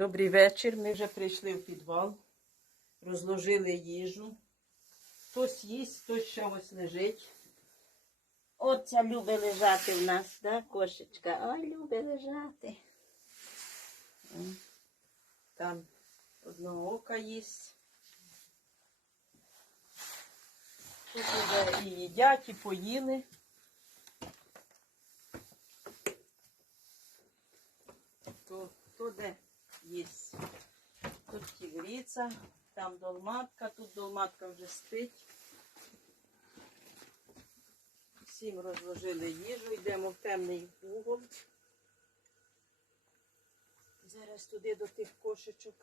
Добрий вечір. Ми вже прийшли в підвал, розложили їжу. Хтось їсть, хтось ще ось лежить. Оця любить лежати в нас, да, кошечка? Ой, любить лежати. Там одного ока їсть. Тут вже і їдять, і поїли. То, то де тігриця, там долматка, тут долматка вже спить. Всім розложили їжу, йдемо в темний угол. Зараз туди до тих кошечок.